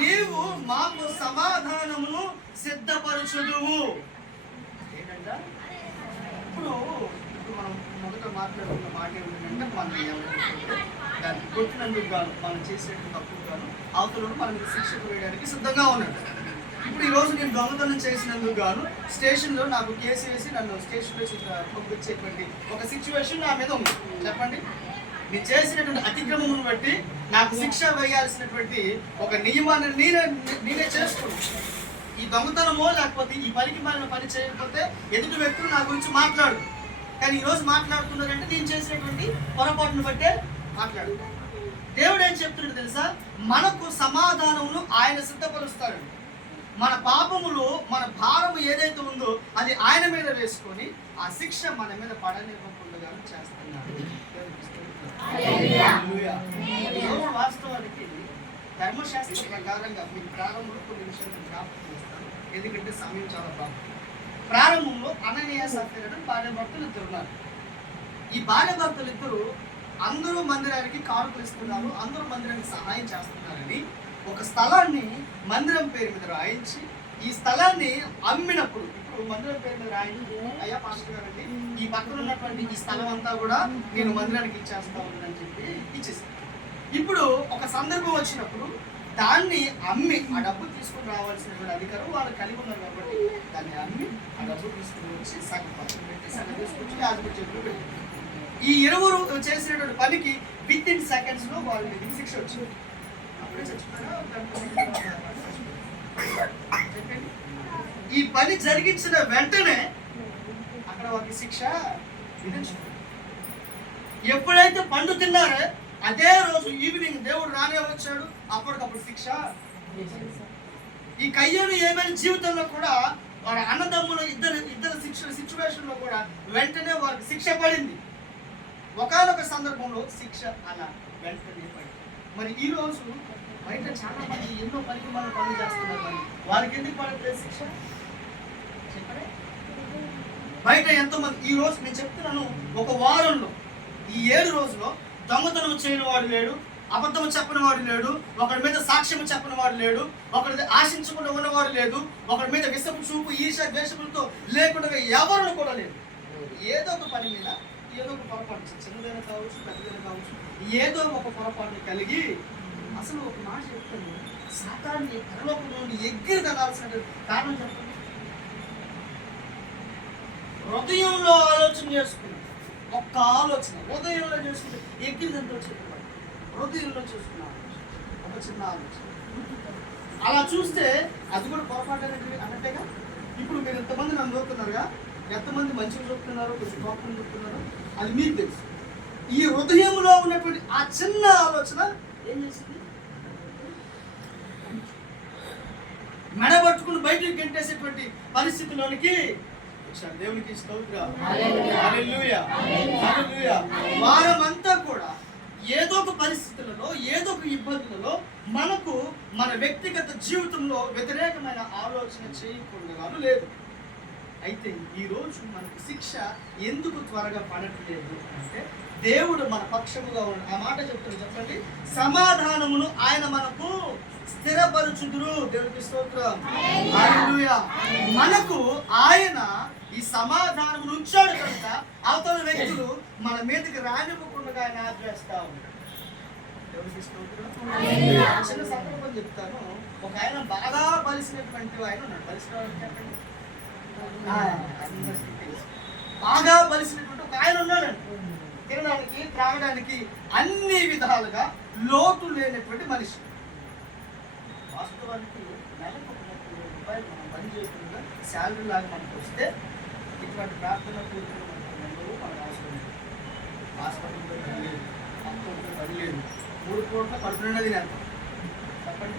నీవు మాకు సమాధానమును సిద్ధపరచుదువు. ఏంటంట? ఇప్పుడు మనం మొదట మాట్లాడుకున్న మాట ఏమిటంటే, మనం కొట్టినందుకు గాను, మనం చేసే తప్పుకు గాను అవతల మన మీద శిక్షకు వేయడానికి సిద్ధంగా ఉన్నాడు. ఇప్పుడు ఈరోజు నేను దొంగతనం చేసినందుకు గాను స్టేషన్లో నాకు కేసు వేసి నన్ను స్టేషన్లో పంపించేటువంటి ఒక సిచ్యువేషన్ నా మీద ఉంది. చెప్పండి, నేను చేసినటువంటి అతిక్రమమును బట్టి నాకు శిక్ష వేయాల్సినటువంటి ఒక నియమాన్ని నేనే చేసుకున్నాను. ఈ దొంగతనమో లేకపోతే ఈ పనికి మాలిన పని చేయకపోతే ఎదుటి వ్యక్తులు నా గురించి మాట్లాడు. కానీ ఈరోజు మాట్లాడుతున్నారంటే నేను చేసినటువంటి పొరపాటును బట్టే మాట్లాడు. దేవుడు ఏం చెప్తున్నాడు తెలుసా? మనకు సమాధానమును ఆయన సిద్ధపరుస్తాడు. మన పాపములు, మన భారము ఏదైతే ఉందో అది ఆయన మీద వేసుకొని ఆ శిక్ష మన మీద పడనివ్వకుండా చేస్తున్నాడు. వాస్తవానికి ధర్మశాస్త్ర ప్రకారంగా మీకు ప్రారంభంలో కొన్ని విషయాలు జ్ఞాపకం చేస్తాను, ఎందుకంటే సమయం చాలా బాగుంది. ప్రారంభంలో అననీయ సఫీరా భార్యాభర్తలు ఇద్దరు ఉన్నారు. ఈ భార్యాభర్తలు ఇద్దరు అందరూ మందిరానికి కానుకలు ఇస్తున్నారు, అందరూ మందిరానికి సహాయం చేస్తున్నారని ఒక స్థలాన్ని మందిరం పేరు మీద రాయించి, ఈ స్థలాన్ని అమ్మినప్పుడు, ఇప్పుడు మందిరం పేరు మీద రాయించి, అయ్యా పాస్టర్ గారండి ఈ పక్కన ఉన్నటువంటి ఈ స్థలం అంతా కూడా నేను మందిరానికి ఇచ్చేస్తా ఉందని చెప్పి ఇచ్చేసాను. ఇప్పుడు ఒక సందర్భం వచ్చినప్పుడు దాన్ని అమ్మి ఆ డబ్బు తీసుకుని రావాల్సినటువంటి అధికారం వాళ్ళు కలిగి ఉన్నారు కాబట్టి దాన్ని అమ్మి ఆ డబ్బు తీసుకుని వచ్చి సగం పక్కన పెట్టి సగం తీసుకొచ్చి యాజకుడి చేతులు పెట్టి ఈ ఇరువురు చేసినటువంటి పనికి విత్ ఇన్ సెకండ్స్ లో వాళ్ళ మీద శిక్ష వచ్చింది. అప్పుడే చచ్చిపోయారా? ఈ పని జరిగించిన వెంటనే అక్కడ వాళ్ళకి శిక్ష విధించుకుంది. ఎప్పుడైతే పండు తిన్నారో అదే రోజు ఈవినింగ్ దేవుడు రానే వచ్చాడు, అప్పటికప్పుడు శిక్ష. ఈ కయ్యూరు ఏమైనా జీవితంలో కూడా వారి అన్నదమ్ముల ఇద్దరు సిచ్యువేషన్ లో కూడా వెంటనే వారికి శిక్ష పడింది. ఒకనొక సందర్భంలో శిక్ష అలా వెంటనే పడింది. మరి ఈ రోజు బయట చాలా మంది ఎన్నో పనికి మనం పనులు చేస్తున్నారు, మరి వారికి ఎందుకు పడట్లేదు శిక్ష? చెప్పండి. బయట ఎంతో మంది ఈ రోజు నేను చెప్తున్నాను, ఒక వారంలో ఈ 7 రోజుల్లో దొంగతనం చేయని వాడు లేడు, అబద్ధం చెప్పని వాడు లేడు, ఒకరి మీద సాక్ష్యం చెప్పని వాడు లేడు, ఒకరి ఆశించకుండా ఉన్నవాడు లేదు, ఒకరి మీద విషపు చూపు ఈర్ష ద్వేషములతో లేకుండా ఎవరు కూడా లేదు. ఏదో ఒక పని మీద ఏదో ఒక పొరపాటు, చిన్నదైనా కావచ్చు పెద్దదైనా కావచ్చు, ఏదో ఒక పొరపాటు కలిగి అసలు ఒక మాట చెప్తాను, సాతాన్ని పరలోకం నుండి ఎగిరి తనాల్సిన కారణం చెప్పండి. హృదయంలో ఆలోచన చేసుకున్నాం, ఒక్క ఆలోచన హృదయంలో చేసుకుంటే ఎగిరిదంతా చెప్పాలి. హృదయంలో చూసుకున్న ఒక చిన్న ఆలోచన అలా చూస్తే అది కూడా పొరపాటు అన్నట్టేగా. ఇప్పుడు మీరు ఎంతమంది నన్ను చూస్తున్నారుగా, ఎంతమంది మంచిగా చూపుతున్నారో కొంచెం కోపం చూపుతున్నారో అది మీకు తెలుసు. ఈ హృదయంలో ఉన్నటువంటి ఆ చిన్న ఆలోచన ఏం చేసింది? మెడబట్టుకుని బయటికి గంటేసేటువంటి పరిస్థితిలోనికి దేవునికి స్తోత్రం. హల్లెలూయా, హల్లెలూయా. వారమంతా కూడా ఏదో ఒక పరిస్థితులలో, ఏదో ఒక ఇబ్బందులలో మనకు మన వ్యక్తిగత జీవితంలో వ్యతిరేకమైన ఆలోచన చేయకుండా లేదు. అయితే ఈరోజు మనకు శిక్ష ఎందుకు త్వరగా పడట్లేదు అంటే దేవుడు మన పక్షముగా ఉన్న ఆ మాట చెప్తారు. చెప్పండి, సమాధానమును ఆయన మనకు స్థిరపరచుదురు. దేవుడికి స్తోత్రం. హల్లెలూయా. మనకు ఆయన ఈ సమాధానమును ఉంచాడు కనుక అవతల వ్యక్తులు మన మీదకి రానివ్వకుండా ఆయన ఆపేస్తా ఉంటాడు. దేవుడికి స్తోత్రం. చిన్న సందర్భం చెప్తాను. ఒక ఆయన బాగా బలిసినటువంటి ఆయన ఉన్నాడు. బలిసిన బాగా బలిసినటువంటి ఒక ఆయన ఉన్నాడండి. తినడానికి త్రాగడానికి అన్ని విధాలుగా లోటు లేనటువంటి మనిషి. వాస్తవానికి నెలకు 30,000 రూపాయలు మనం పని చేయకుండా శాలరీ లాగా మనకు వస్తే ఇటువంటి ప్రార్థన పూర్తిగా మనకు అవసరం లేదు. హాస్పిటల్తో పని లేదు, అక్కడితో పని లేదు, 3 పూట్ల కడుపు నిండా తినేస్తాం. చెప్పండి,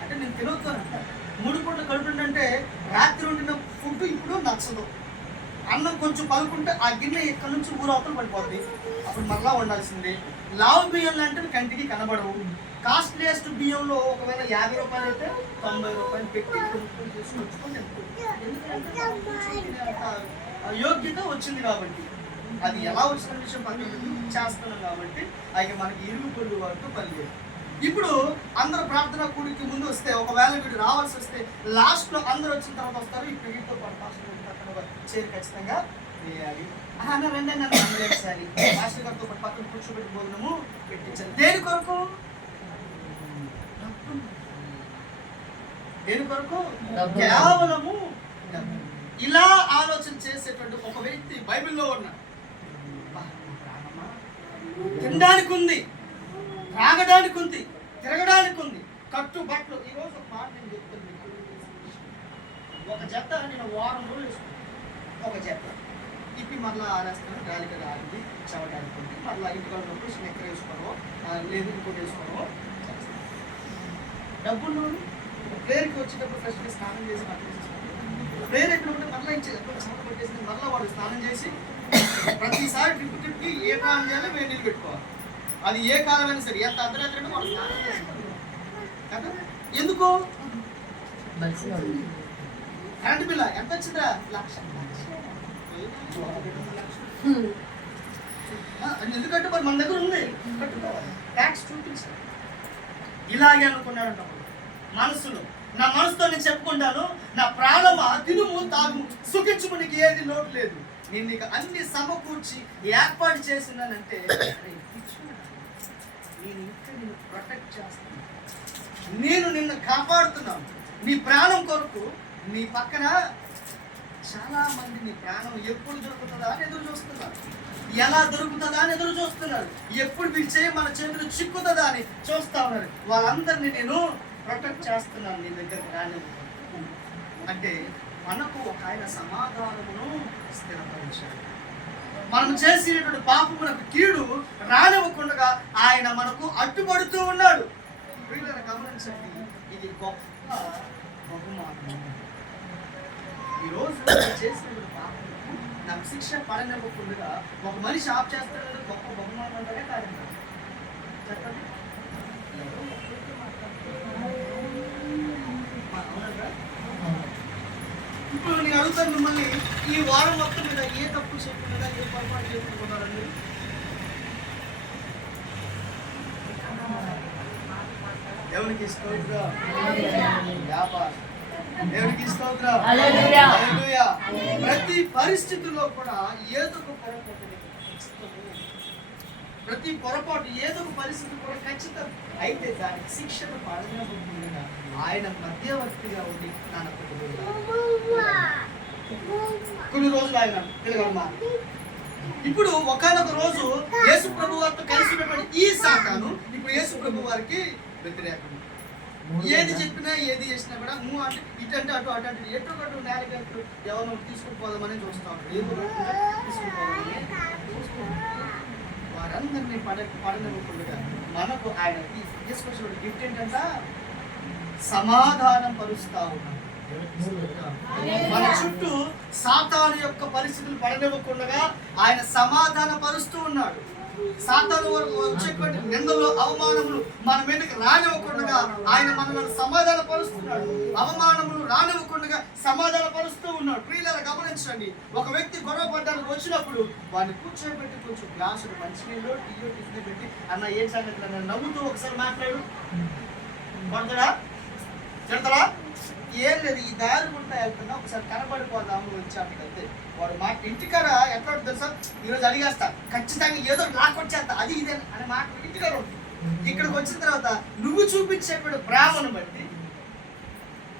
అంటే నేను తినవుతానంట. 3 పూట్ల కడుపు నిండా అంటే రాత్రి వండిన ఫుడ్ ఇప్పుడు నచ్చదు. అన్నం కొంచెం పలుకుంటే ఆ గిన్నె ఇక్కడ నుంచి ఊరవతలు పడిపోద్ది, అప్పుడు మరలా వండాల్సిందే. లావు బియ్యం లాంటివి కంటికి కనబడవు. కాస్ట్లీయెస్ట్ బియ్యంలో ఒకవేళ 50 రూపాయలు అయితే 90 రూపాయలు పెట్టి కొనుక్కొని తీసుకొచ్చుకొని యోగ్యత వచ్చింది కాబట్టి, అది ఎలా వచ్చిన విషయం పక్కన చేస్తున్నాం కాబట్టి అది మనకి ఇరుగు పొరుగు వాటితో పని లేదు. ఇప్పుడు అందరూ ప్రార్థన కూడికి ముందు వస్తే, ఒకవేళ వీడు రావాల్సి వస్తే లాస్ట్ లో అందరూ వచ్చిన తర్వాత వస్తారు. ఇప్పుడు వీటితో పాటు పక్కన చేరి ఖచ్చితంగా వేయాలి. అన్న రండి నన్ను అందరేసారి మాస్టర్ గారితో పాటు పక్కన కూర్చోబెట్టి భోజనము పెట్టించాలి. దేని కొరకు? దేని కొరకు? కేవలము ఇలా ఆలోచన చేసేటువంటి ఒక వ్యక్తి బైబిల్లో ఉన్నాడు. తినడానికి ఉంది, త్రాగడానికి ఉంది, తిరగడానికి ఉంది, కట్టుబట్లు. ఈరోజు ఒక మాట నేను చెప్తాను మీకు. ఒక జత నేను వారం రోజులు వేసుకున్నాను. ఒక జత ఇప్పి మరలా ఆరేస్తాను, గాలికి ఆడింది, చెవడానికి ఉంది, మరలా ఇంటికి ఉన్నప్పుడు స్నెక్కర్ వేసుకోవడమో లేదు ఇంకోటి వేసుకోవడమో. డబ్బులు ప్రేయర్కి వచ్చేటప్పుడు ఫ్రెష్గా స్నానం చేసి బట్టలు వేసేసుకోండి. ప్రేయర్ ఎక్కడ ఉంటే మరలా చెమట పట్టేసి మరలా వాడు స్నానం చేసి ప్రతిసారి ట్రిప్కి ఏ కాలం చేయాలో మేము నీళ్ళు పెట్టుకోవాలి. అది ఏ కాలమైనా సరే, ఎంత అర్ధరాత్రి వాడు స్నానం చేసుకోవాలి కదా. ఎందుకు? కరెంట్ బిల్ల ఎంత వచ్చిందా? 1,00,000. ఎందుకంటే మరి మన దగ్గర ఉంది, కట్టుకోవాలి, ట్యాక్స్ చూపించాలి. ఇలాగే అనుకున్నాడంట మనసులో. నా మనసుతో నేను చెప్పుకుంటాను, నా ప్రాణమా తినుము తాగుము సుఖించుము, నీకు ఏది లోటు లేదు, నేను నీకు అన్ని సమకూర్చి ఏర్పాటు చేసినానంటే నేను ఇంకా నిన్ను ప్రొటెక్ట్ చేస్తాను, నేను నిన్ను కాపాడుతున్నాను. నీ ప్రాణం కొరకు నీ పక్కన చాలా మంది నీ ప్రాణం ఎప్పుడు దొరుకుతుందా అని ఎదురు చూస్తున్నారు, ఎలా దొరుకుతుందా అని ఎదురు చూస్తున్నారు, ఎప్పుడు వీళ్ళు చేయి మన చేతులు చిక్కుతుందా అని చూస్తా ఉన్నారు. వాళ్ళందరినీ నేను ప్రొటెక్ట్ చేస్తున్నాను, నీ దగ్గరికి రాని. అంటే మనకు ఒక ఆయన సమాధానమును స్థిరపరిచాడు. మనం చేసినటువంటి పాపమునకు కీడు రానివ్వకుండా ఆయన మనకు అడ్డుపడుతూ ఉన్నాడు. ప్రియులను గమనించండి, ఇది గొప్ప బహుమానం. ఈరోజు చేసినటువంటి పాపమునకు నాకు శిక్ష పడనివ్వకుండా ఒక మనిషి ఆఫ్ చేస్తాడని గొప్ప బహుమానం అంటారే కాదు. చెప్పండి, ఇప్పుడు నేను అడుగుతాను మిమ్మల్ని, ఈ వారం మొత్తం మీద ఏ తప్పు చేయకుండా ఏ పొరపాటు చేసుకుంటున్నారండి? దేవునికి స్తోత్రం, వ్యాపారం దేవునికి స్తోత్రం, హల్లెలూయా. ప్రతి పరిస్థితుల్లో కూడా ఏదో ఒక పొరపాటు, ప్రతి పొరపాటు ఏదో ఒక పరిస్థితి కూడా ఖచ్చితం. అయితే దానికి శిక్షను పడనివ్వకుండా ఆయన మధ్యవర్తిగా ఉండి కొన్ని రోజులు ఆయన తెలుగమ్మా. ఇప్పుడు ఒకనొక రోజు యేసు ప్రభు వారితో కలిసినటువంటి ఈ సాతాను ఇప్పుడు యేసు ప్రభు వారికి వ్యతిరేకం. ఏది చెప్పినా ఏది చేసినా కూడా నువ్వు అంటే ఇటంటే అటు అటు అంటే ఎటు అటు నేలకెట్టు ఎవరినో తీసుకుని పోదామని చూస్తా ఉంటాడు. ఏదో తీసుకుని పోదామని వారందరినీ పడనివ్వకుండా మనకు ఆయన తీసుకొచ్చిన గిఫ్ట్ ఏంటంట, సమాధానం పరుస్తా ఉన్నాడు. మన చుట్టూ సాతాను యొక్క పరిస్థితులు పడనివ్వకుండా ఆయన సమాధాన పరుస్తూ ఉన్నాడు. సాతాను వచ్చేటువంటి నిందలు అవమానములు మన మీదకి రానివ్వకుండా ఆయన మనల్ని సమాధాన పరుస్తున్నాడు. అవమానములు రానివ్వకుండా సమాధాన పరుస్తూ ఉన్నాడు. ప్రియులారా గమనించండి, ఒక వ్యక్తి గొడవ పడ్డానికి వచ్చినప్పుడు వాడిని కూర్చోబెట్టి కొంచెం గ్లాసులు మంచినీళ్ళు టీయో టిఫిన్ పెట్టి అన్న ఏం సంగతి అన్న నవ్వుతూ ఒకసారి మాట్లాడు. కొడతాడా? తిడతాడా? ఏం లేదు, ఈ దారి గుంటా వెళ్తున్నా ఒకసారి కనబడిపోదాము వచ్చాము అంతే. వాడు మాట ఇంటికాడ ఎట్లా తెలుసా, ఈరోజు అడిగేస్తా ఖచ్చితంగా ఏదో లాక్కొచ్చేస్తా అది ఇదే అనే మాట ఇంటికాడ ఉంటుంది. ఇక్కడికి వచ్చిన తర్వాత నువ్వు చూపించేటువంటి ప్రేమను బట్టి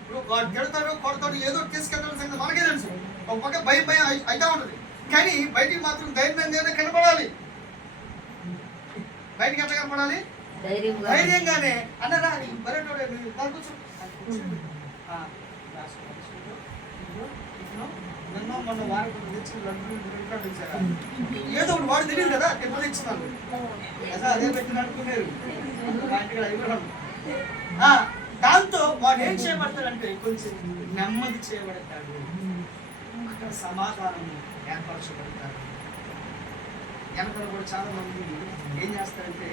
ఇప్పుడు వాడు తిడతాడు కొడతాడు ఏదో తీసుకెళ్తాడు సంగతి మనకే తెలుసు. ఒక పక్క భయం భయం అయితే ఉంటుంది, కానీ బయటికి మాత్రం ధైర్యంగా కనపడాలి. బయటికి ఎట్లా కనపడాలి? ధైర్యంగానే అన్నరా బయట కూర్చో మొన్న వారికి ఏదో ఒకటి వాడు తెలియదు కదా, తిరుపతి ఇచ్చినాను అదే పెట్టిన అనుకున్నారు. దాంతో వాడు ఏం చేయబడతాడంటే కొంచెం నెమ్మది చేయబడతాడు, అక్కడ సమాధానం ఏర్పరచబడతాడు. వెనకాల కూడా చాలా మంది ఏం చేస్తారంటే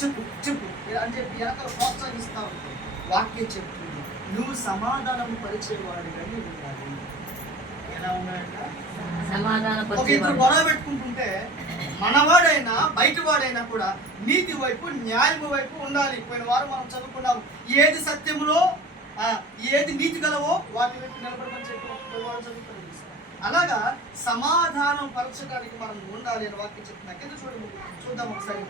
చెప్పు చెప్పు అని చెప్పి వెనకాల ప్రోత్సహిస్తూ ఉంటారు. వాక్యం చెప్తుంది నువ్వు సమాధానం పరిచేవాడిగా ఉండాలి. ఎలా ఉన్నాడంట? ఇద్దరు గొడవ పెట్టుకుంటుంటే మనవాడైనా బయటవాడైనా కూడా నీతి వైపు న్యాయం వైపు ఉండాలి. పోయిన వారం మనం చదువుకున్నాము, ఏది సత్యములో ఏది నీతి గలవో వాటి వైపు నిలబడమని చెప్పి చదువుకున్నాం. అలాగా సమాధానం పరచడానికి మనం ఉండాలి అని వాక్యం చెప్తున్నా. కింద చూద్దాం ఒకసారి.